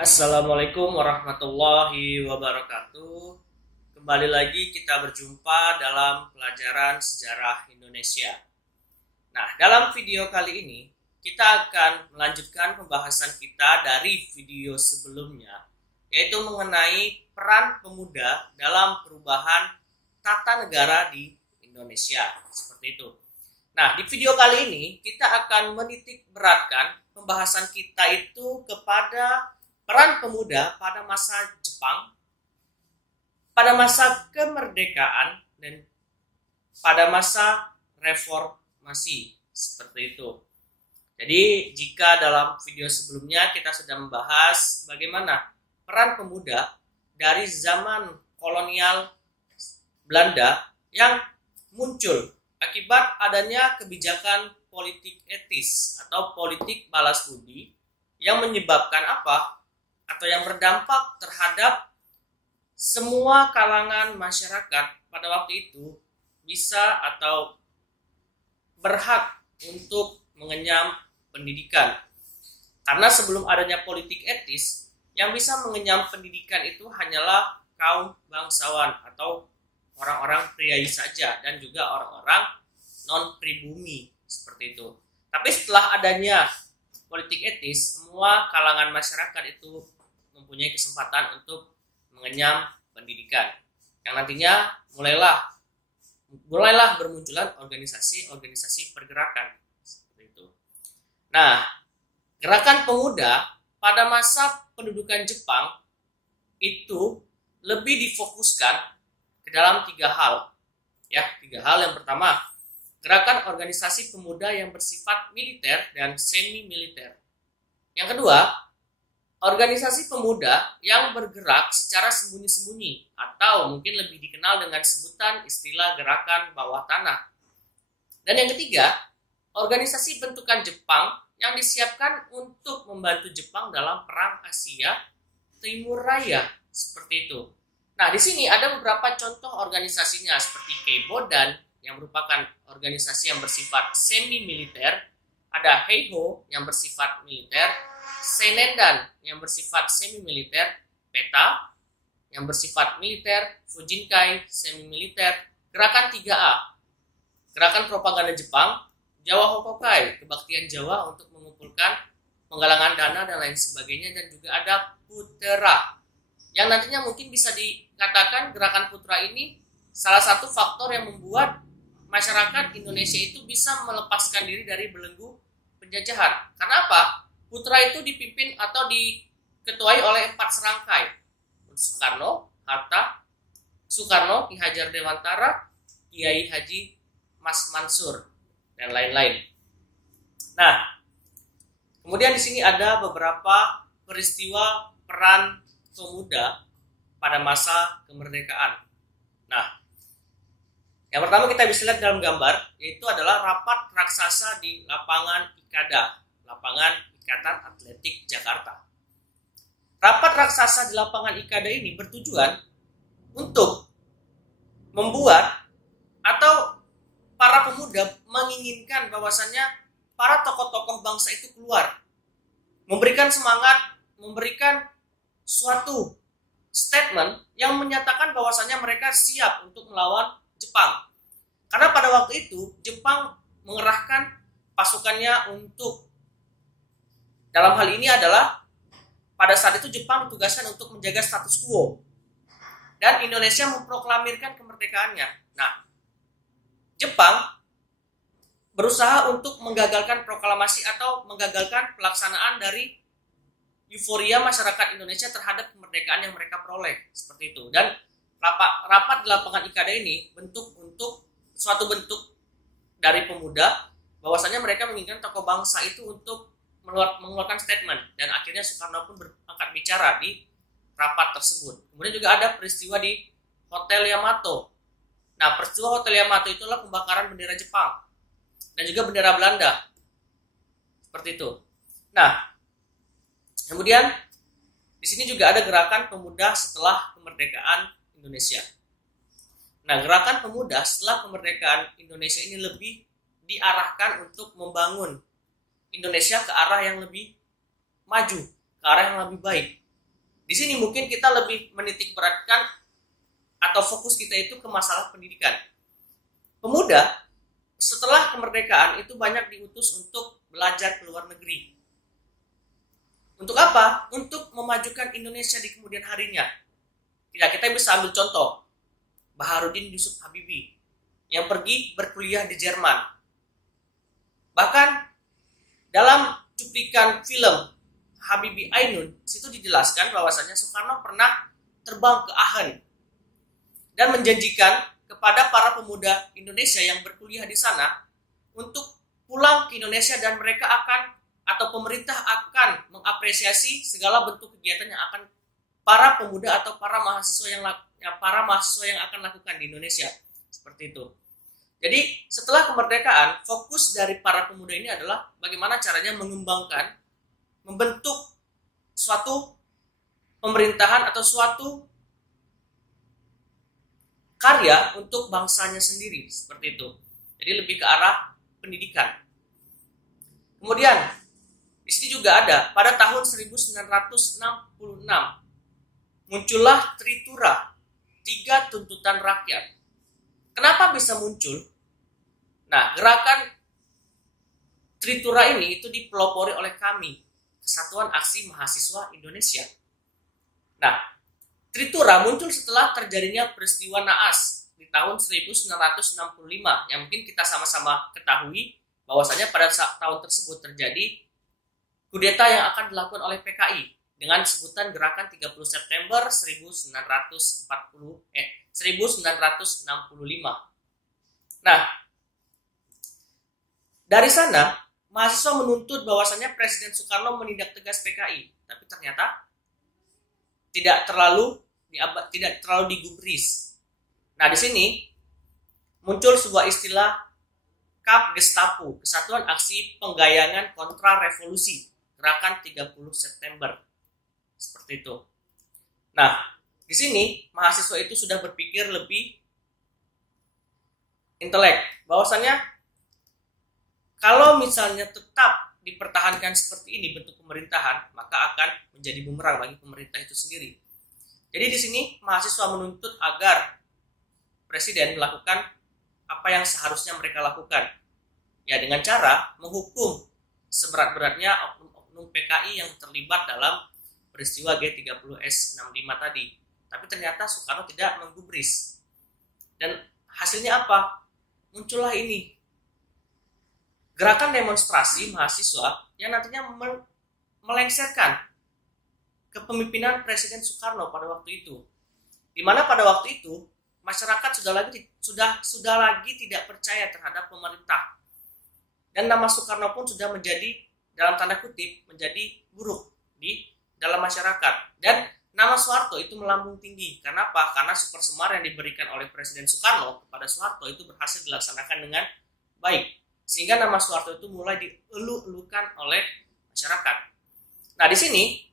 Assalamualaikum warahmatullahi wabarakatuh. Kembali lagi kita berjumpa dalam pelajaran sejarah Indonesia. Nah, dalam video kali ini kita akan melanjutkan pembahasan kita dari video sebelumnya, yaitu mengenai peran pemuda dalam perubahan tata negara di Indonesia. Seperti itu. Nah, di video kali ini kita akan menitik beratkan pembahasan kita itu kepada peran pemuda pada masa Jepang, pada masa kemerdekaan, dan pada masa reformasi. Seperti itu. Jadi, jika dalam video sebelumnya kita sudah membahas bagaimana peran pemuda dari zaman kolonial Belanda yang muncul akibat adanya kebijakan politik etis atau politik balas budi yang menyebabkan apa? Atau yang berdampak terhadap semua kalangan masyarakat pada waktu itu bisa atau berhak untuk mengenyam pendidikan. Karena sebelum adanya politik etis, yang bisa mengenyam pendidikan itu hanyalah kaum bangsawan atau orang-orang priai saja dan juga orang-orang non-pribumi seperti itu. Tapi setelah adanya politik etis, semua kalangan masyarakat itu mempunyai kesempatan untuk mengenyam pendidikan. Yang nantinya mulailah bermunculan organisasi-organisasi pergerakan seperti itu. Nah, gerakan pemuda pada masa pendudukan Jepang itu lebih difokuskan ke dalam tiga hal. Tiga hal. Yang pertama, gerakan organisasi pemuda yang bersifat militer dan semi militer. Yang kedua, organisasi pemuda yang bergerak secara sembunyi-sembunyi atau mungkin lebih dikenal dengan sebutan istilah gerakan bawah tanah. Dan yang ketiga, organisasi bentukan Jepang yang disiapkan untuk membantu Jepang dalam perang Asia Timur Raya seperti itu. Nah, di sini ada beberapa contoh organisasinya seperti Keibodan yang merupakan organisasi yang bersifat semi militer, ada Heiho yang bersifat militer, Senendan yang bersifat semi-militer, PETA yang bersifat militer, Fujinkai semi-militer, Gerakan 3A, Gerakan Propaganda Jepang, Jawa Hokokai, Kebaktian Jawa untuk mengumpulkan penggalangan dana dan lain sebagainya, dan juga ada Putra, yang nantinya mungkin bisa dikatakan Gerakan Putra ini salah satu faktor yang membuat masyarakat Indonesia itu bisa melepaskan diri dari belenggu penjajahan. Karena apa? Putra itu dipimpin atau diketuai oleh 4 serangkai. Soekarno, Hatta, Soekarno, Ki Hajar Dewantara, Kiai Haji Mas Mansur, dan lain-lain. Nah, kemudian di sini ada beberapa peristiwa peran pemuda pada masa kemerdekaan. Nah, yang pertama kita bisa lihat dalam gambar, yaitu adalah rapat raksasa di lapangan Ikada, lapangan Ikatan Atletik Jakarta. Rapat raksasa di lapangan Ikada ini bertujuan untuk membuat atau para pemuda menginginkan bahwasannya para tokoh-tokoh bangsa itu keluar, memberikan semangat, memberikan suatu statement yang menyatakan bahwasannya mereka siap untuk melawan Jepang. Karena pada waktu itu Jepang mengerahkan pasukannya untuk, dalam hal ini adalah pada saat itu Jepang ditugaskan untuk menjaga status quo dan Indonesia memproklamirkan kemerdekaannya. Nah, Jepang berusaha untuk menggagalkan proklamasi atau menggagalkan pelaksanaan dari euforia masyarakat Indonesia terhadap kemerdekaan yang mereka peroleh seperti itu. Dan rapat di lapangan Ikada ini suatu bentuk dari pemuda bahwasanya mereka menginginkan tokoh bangsa itu untuk mengeluarkan statement, dan akhirnya Soekarno pun berangkat bicara di rapat tersebut. Kemudian juga ada peristiwa di Hotel Yamato. Nah, peristiwa Hotel Yamato itulah pembakaran bendera Jepang dan juga bendera Belanda. Seperti itu. Nah, kemudian di sini juga ada gerakan pemuda setelah kemerdekaan Indonesia. Nah, gerakan pemuda setelah kemerdekaan Indonesia ini lebih diarahkan untuk membangun Indonesia ke arah yang lebih maju, ke arah yang lebih baik. Di sini mungkin kita lebih menitik beratkan atau fokus kita itu ke masalah pendidikan. Pemuda setelah kemerdekaan itu banyak diutus untuk belajar ke luar negeri. Untuk apa? Untuk memajukan Indonesia di kemudian harinya. Ya, kita bisa ambil contoh Baharudin Yusuf Habibie yang pergi berkuliah di Jerman. Bahkan dalam cuplikan film Habibie Ainun, situ dijelaskan bahwasanya Soekarno pernah terbang ke Aachen dan menjanjikan kepada para pemuda Indonesia yang berkuliah di sana untuk pulang ke Indonesia dan mereka akan atau pemerintah akan mengapresiasi segala bentuk kegiatan yang akan para pemuda atau para mahasiswa yang akan lakukan di Indonesia. Seperti itu. Jadi setelah kemerdekaan, fokus dari para pemuda ini adalah bagaimana caranya mengembangkan, membentuk suatu pemerintahan atau suatu karya untuk bangsanya sendiri, seperti itu. Jadi lebih ke arah pendidikan. Kemudian di sini juga ada pada tahun 1966 muncullah Tritura, 3 tuntutan rakyat. Kenapa bisa muncul? Nah, gerakan Tritura ini itu dipelopori oleh kami, Kesatuan Aksi Mahasiswa Indonesia. Nah, Tritura muncul setelah terjadinya peristiwa naas di tahun 1965 yang mungkin kita sama-sama ketahui bahwasanya pada tahun tersebut terjadi kudeta yang akan dilakukan oleh PKI dengan sebutan Gerakan 30 September 1965. Nah, dari sana mahasiswa menuntut bahwasanya Presiden Soekarno menindak tegas PKI, tapi ternyata tidak terlalu digubris. Nah, di sini muncul sebuah istilah KAP Gestapo, Kesatuan Aksi Penggayangan Kontra Revolusi, Gerakan 30 September. Seperti itu. Nah, di sini mahasiswa itu sudah berpikir lebih intelek, bahwasanya kalau misalnya tetap dipertahankan seperti ini bentuk pemerintahan, maka akan menjadi bumerang bagi pemerintah itu sendiri. Jadi di sini mahasiswa menuntut agar presiden melakukan apa yang seharusnya mereka lakukan. Ya, dengan cara menghukum seberat-beratnya oknum PKI yang terlibat dalam peristiwa G30S65 tadi. Tapi ternyata Soekarno tidak menggubris. Dan hasilnya apa? Muncullah ini gerakan demonstrasi mahasiswa yang nantinya melengsarkan kepemimpinan Presiden Soekarno pada waktu itu. Di mana pada waktu itu masyarakat sudah lagi tidak percaya terhadap pemerintah. Dan nama Soekarno pun sudah menjadi dalam tanda kutip menjadi buruk di dalam masyarakat. Dan nama Soeharto itu melambung tinggi. Karena apa? Karena super semar yang diberikan oleh Presiden Soekarno kepada Soeharto itu berhasil dilaksanakan dengan baik. Sehingga nama Soeharto itu mulai dielu-elukan oleh masyarakat. Nah, di sini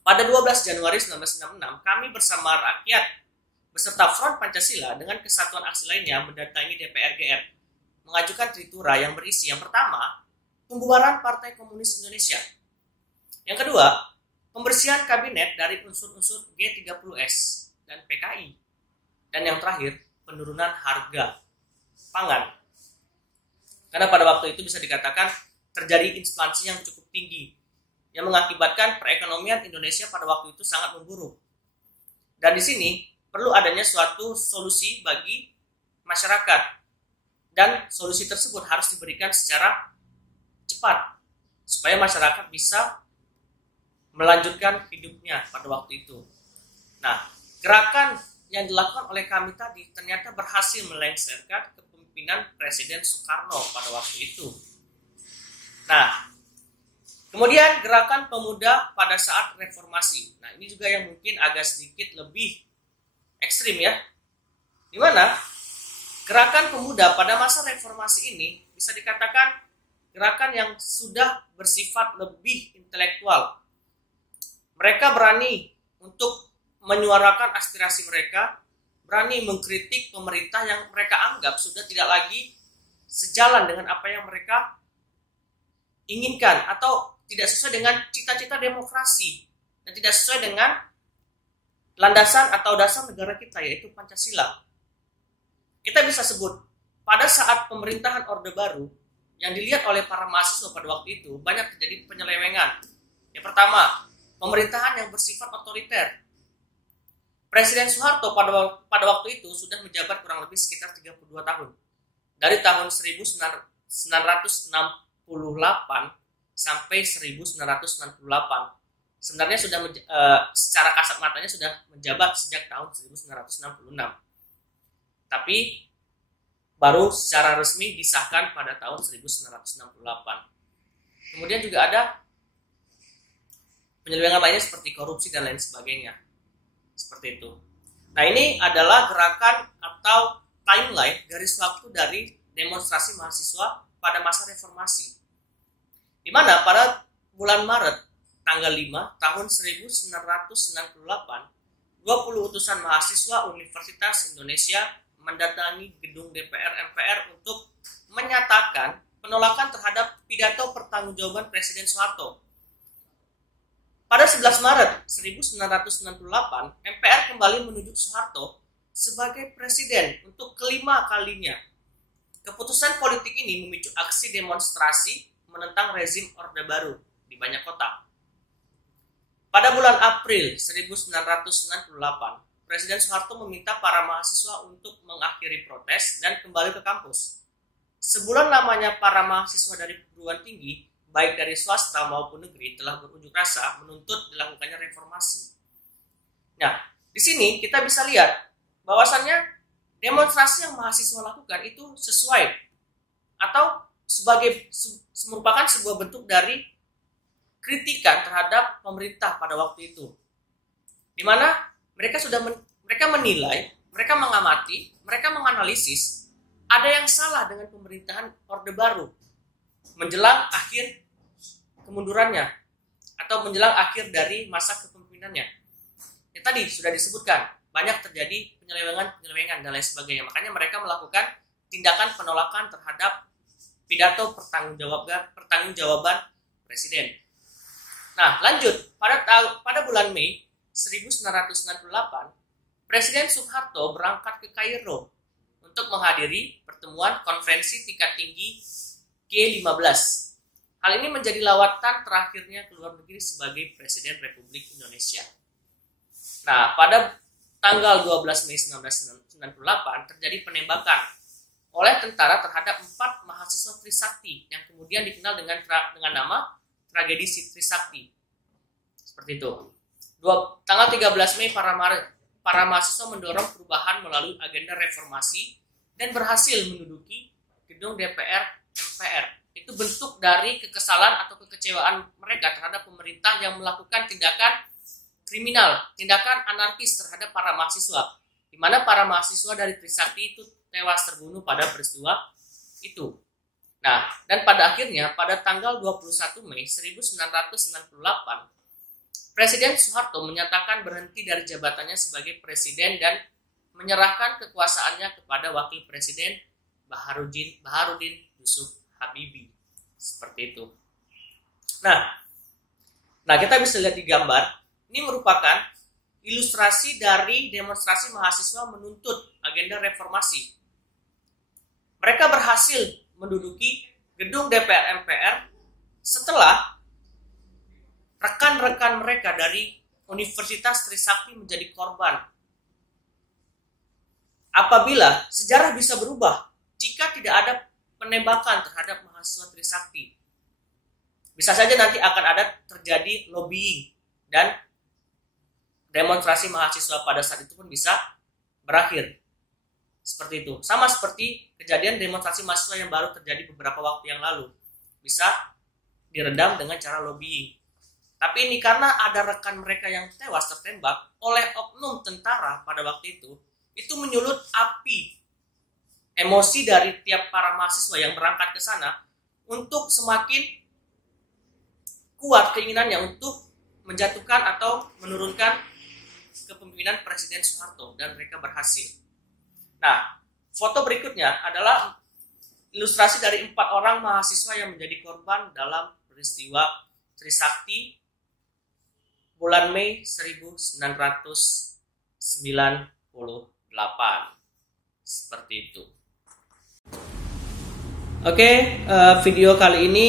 pada 12 Januari 1966 kami bersama rakyat beserta Front Pancasila dengan kesatuan aksi lainnya mendatangi DPR GR mengajukan Tritura yang berisi yang pertama, pembubaran Partai Komunis Indonesia. Yang kedua, pembersihan kabinet dari unsur-unsur G30S dan PKI. Dan yang terakhir, penurunan harga pangan. Karena pada waktu itu bisa dikatakan terjadi inflasi yang cukup tinggi yang mengakibatkan perekonomian Indonesia pada waktu itu sangat memburuk. Dan di sini perlu adanya suatu solusi bagi masyarakat. Dan solusi tersebut harus diberikan secara cepat supaya masyarakat bisa melanjutkan hidupnya pada waktu itu. Nah, gerakan yang dilakukan oleh kami tadi ternyata berhasil melengsarkan kepemimpinan Presiden Soekarno pada waktu itu. Nah, kemudian gerakan pemuda pada saat reformasi. Nah, ini juga yang mungkin agak sedikit lebih ekstrim ya. Di mana gerakan pemuda pada masa reformasi ini bisa dikatakan gerakan yang sudah bersifat lebih intelektual. Mereka berani untuk menyuarakan aspirasi mereka, berani mengkritik pemerintah yang mereka anggap sudah tidak lagi sejalan dengan apa yang mereka inginkan atau tidak sesuai dengan cita-cita demokrasi dan tidak sesuai dengan landasan atau dasar negara kita, yaitu Pancasila. Kita bisa sebut pada saat pemerintahan Orde Baru yang dilihat oleh para mahasiswa pada waktu itu banyak terjadi penyelewengan. Yang pertama, pemerintahan yang bersifat otoriter. Presiden Soeharto pada waktu itu sudah menjabat kurang lebih sekitar 32 tahun. Dari tahun 1968 sampai 1968. Sebenarnya sudah secara kasat matanya sudah menjabat sejak tahun 1966. Tapi baru secara resmi disahkan pada tahun 1968. Kemudian juga ada penyelewengan lainnya seperti korupsi dan lain sebagainya. Seperti itu. Nah, ini adalah gerakan atau timeline garis waktu dari demonstrasi mahasiswa pada masa reformasi. Di mana pada bulan Maret tanggal 5 tahun 1998, 20 utusan mahasiswa Universitas Indonesia mendatangi gedung DPR MPR untuk menyatakan penolakan terhadap pidato pertanggungjawaban Presiden Soeharto. Pada 11 Maret 1998, MPR kembali menunjuk Soeharto sebagai presiden untuk kelima kalinya. Keputusan politik ini memicu aksi demonstrasi menentang rezim Orde Baru di banyak kota. Pada bulan April 1998, Presiden Soeharto meminta para mahasiswa untuk mengakhiri protes dan kembali ke kampus. Sebulan lamanya para mahasiswa dari perguruan tinggi baik dari swasta maupun negeri telah berunjuk rasa menuntut dilakukannya reformasi. Nah, di sini kita bisa lihat bahwasannya demonstrasi yang mahasiswa lakukan itu sesuai atau merupakan sebuah bentuk dari kritikan terhadap pemerintah pada waktu itu, di mana mereka menilai, mereka mengamati, mereka menganalisis ada yang salah dengan pemerintahan Orde Baru menjelang akhir kemundurannya atau menjelang akhir dari masa kepemimpinannya. Ya, tadi sudah disebutkan banyak terjadi penyelewengan dan lain sebagainya. Makanya mereka melakukan tindakan penolakan terhadap pidato pertanggungjawaban presiden. Nah, lanjut pada bulan Mei 1998, Presiden Soeharto berangkat ke Kairo untuk menghadiri pertemuan konferensi tingkat tinggi G15. Hal ini menjadi lawatan terakhirnya ke luar negeri sebagai Presiden Republik Indonesia. Nah, pada tanggal 12 Mei 1998 terjadi penembakan oleh tentara terhadap 4 mahasiswa Trisakti yang kemudian dikenal dengan nama tragedi Trisakti. Seperti itu. Tanggal 13 Mei para mahasiswa mendorong perubahan melalui agenda reformasi dan berhasil menduduki gedung DPR MPR. Itu bentuk dari kekesalan atau kekecewaan mereka terhadap pemerintah yang melakukan tindakan kriminal, tindakan anarkis terhadap para mahasiswa, di mana para mahasiswa dari Trisakti itu tewas terbunuh pada peristiwa itu. Nah, dan pada akhirnya pada tanggal 21 Mei 1998, Presiden Soeharto menyatakan berhenti dari jabatannya sebagai presiden dan menyerahkan kekuasaannya kepada Wakil Presiden Baharudin Yusuf Habibie. Seperti itu. Nah, kita bisa lihat di gambar. Ini merupakan ilustrasi dari demonstrasi mahasiswa menuntut agenda reformasi. Mereka berhasil menduduki gedung DPR MPR setelah rekan-rekan mereka dari Universitas Trisakti menjadi korban. Apabila sejarah bisa berubah jika tidak ada penembakan terhadap mahasiswa Trisakti, bisa saja nanti akan ada terjadi lobbying dan demonstrasi mahasiswa pada saat itu pun bisa berakhir. Seperti itu. Sama seperti kejadian demonstrasi mahasiswa yang baru terjadi beberapa waktu yang lalu. Bisa diredam dengan cara lobbying. Tapi ini karena ada rekan mereka yang tewas tertembak oleh oknum tentara pada waktu itu menyulut api emosi dari tiap para mahasiswa yang berangkat ke sana untuk semakin kuat keinginannya untuk menjatuhkan atau menurunkan kepemimpinan Presiden Soeharto, dan mereka berhasil. Nah, foto berikutnya adalah ilustrasi dari 4 orang mahasiswa yang menjadi korban dalam peristiwa Trisakti bulan Mei 1998. Seperti itu. Oke, video kali ini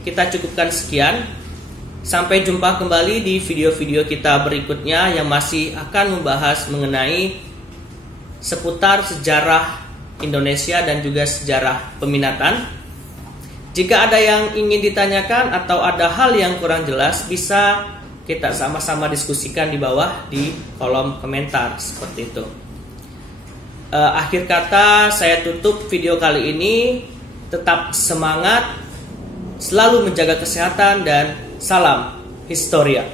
kita cukupkan sekian. Sampai jumpa kembali di video-video kita berikutnya yang masih akan membahas mengenai seputar sejarah Indonesia dan juga sejarah peminatan. Jika ada yang ingin ditanyakan atau ada hal yang kurang jelas, bisa kita sama-sama diskusikan di bawah di kolom komentar seperti itu. Akhir kata, saya tutup video kali ini. Tetap semangat, selalu menjaga kesehatan, dan salam Historia.